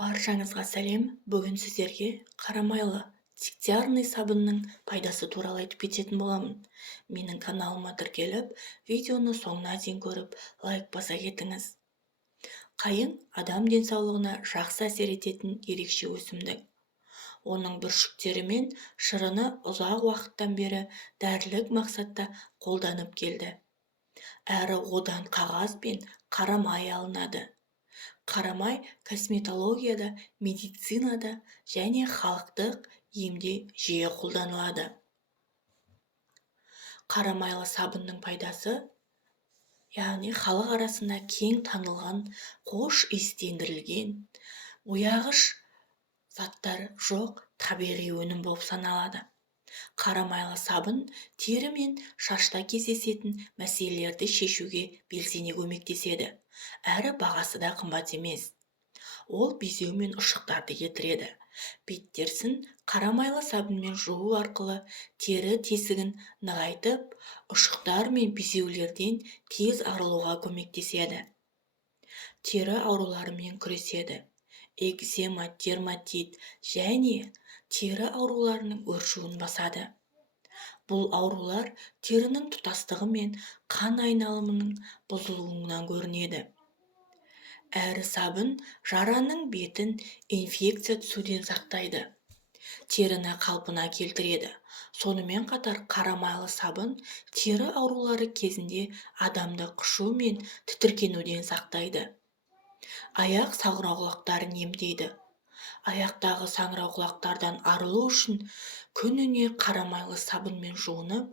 Баршаңызға сәлем. Бүгін сіздерге қарамайлы дегтярный сабынның пайдасы туралы айтып кететін боламын. Менің каналыма тіркеліп, видеоны соңына дейін көріп, лайк баса кетіңіз. Қайың адам денсаулығына жақсы әсер ететін ерекше өсімдік. Оның бүршіктері мен шырыны ұзақ уақыттан бері дәрілік мақсатта қолданып келді. Әрі одан қағаз бен қарамай алынады. Қарамай косметологияда, медицинада және халықтық емде жиі қолданылады. Қарамайлы сабынның пайдасы, яғни халық арасында кең танылған, хош иістендірілген, бояғыш заттар жоқ табиғи өнім болып саналады. Қарамайлы сабын тері мен шашта кездесетін мәселелерді шешуге белсене көмектеседі. Әрі бағасы да қымбат емес. Ол безеу мен ұшықтарды кетіреді. Беттерсін қарамайлы сабынмен жуу арқылы тері тесігін нығайтып, ұшықтар мен безеулерден тез арылуға көмектеседі. Тері ауруларымен күреседі. Экзема, дерматит және тері ауруларының өршуін басады. Бұл аурулар терінің тұтастығы мен қан айналымының бұзылуынан көрінеді. Әрі сабын жараның бетін инфекция түсуден сақтайды. Теріні қалпына келтіреді. Сонымен қатар қарамайлы сабын тері аурулары кезінде адамды құшу мен тітіркенуден сақтайды. Аяқ саңырауқұлақтарын емдейді. Аяқтағы саңырауқұлақтардан арылу үшін күніне қарамайлы сабынмен жуынып,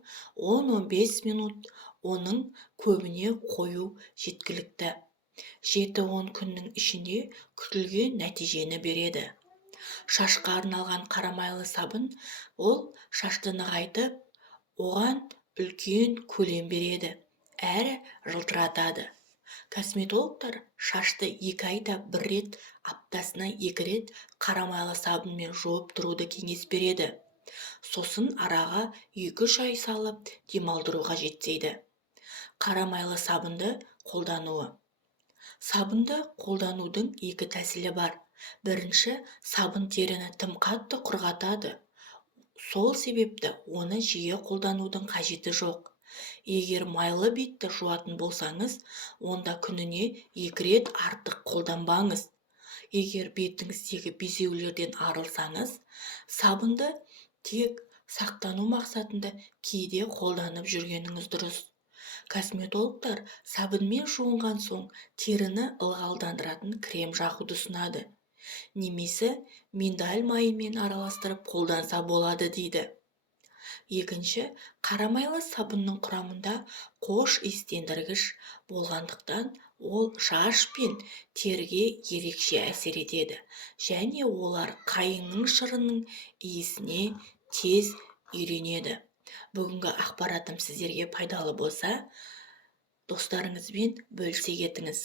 10-15 минут, оның көбіне қою жеткілікті. 7-10 күннің ішінде күтілген нәтижені береді. Шашқа арналған қарамайлы сабын, ол шашты нығайтып, оған үлкен көлем береді, әрі жылтыратады. Косметологтар шашты 2 айда 1 рет, аптасына 2 рет қарамайлы сабынмен жуып тұруды кеңес береді. Сосын араға 2-3 ай салып демалдыруға жетсейді. Қарамайлы сабынды қолдануы. Сабынды қолданудың 2 тәсілі бар. Бірінші, сабын теріні тым қатты құрғатады. Сол себепті оны жиі қолданудың қажеті жоқ. Егер майлы бетті жуатын болсаңыз, онда күніне 2 рет артық қолданбаңыз. Егер бетіңіздегі безеулерден арылсаңыз, сабынды тек сақтану мақсатында кейде қолданып жүргеніңіз дұрыс. Косметологтар сабынмен жуынған соң теріні ылғалдандыратын крем жағуды ұсынады. Немесе миндаль майымен араластырып қолданса болады дейді. Екінші, қарамайлы сабынның құрамында хош иістендіргіш болғандықтан, ол шаш пен теріге ерекше әсер етеді, және олар қайыңның шырының иісіне тез үйренеді. Бүгінгі ақпаратым сіздерге пайдалы болса, достарыңызбен бөлісе кетіңіз.